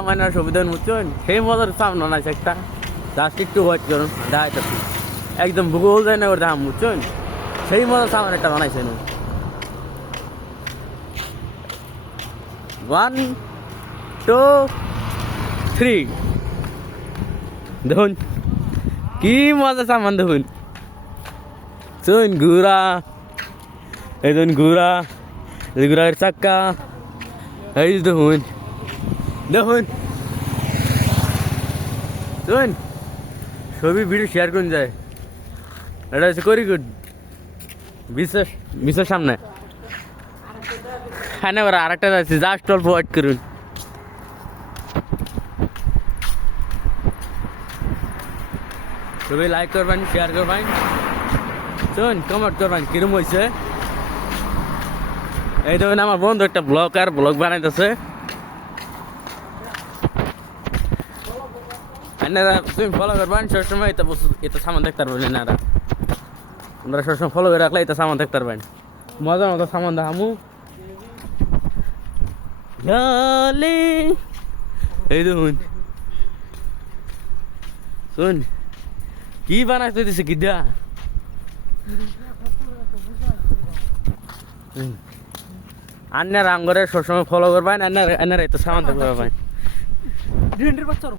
আমার না সুবিধা বুঝছেন সেই মজার সামনে নাই একটা জাস্ট একটু ওয়েট করুন দেখাইতেছি একদম ভূগোল যায় না ওর দাম বুঝছেন সেই মজার সামনে একটা বানাইছেন 1 2 3 দেখুন কি মজা সামান দেখুন শুন ঘুরা এই দেখুন ঘুরা ঘুরার চাক্কা এই দেখুন দেখুন শুন ছবি ভিডিও শেয়ার করুন যায় এটা হচ্ছে করিগুড বিশ্বের সামনে হ্যাঁ না ওরা আরেকটা যাচ্ছে জাস্ট অল্প ওয়েট করুন ছবি লাইক করবেন শেয়ার করবেন শুন কমেন্ট করবেন কিরম হয়েছে এই দেখুন আমার বন্ধু একটা ব্লগ বানাইতেছে তুমি ফলো করবেন সবসময় এটা সামান দেখতে পারবেন না আপনারা সবসময় ফলো করে রাখলে এটা সামান দেখতে পারবেন মজার মতো সামান দেখামু এই দেখুন শুন কি বানাইতে দিছে গিদ্দা আন্নার আঙ্গরে সবসময় ফলো করবেন আন্নার এত সামান দেখতে পারবেন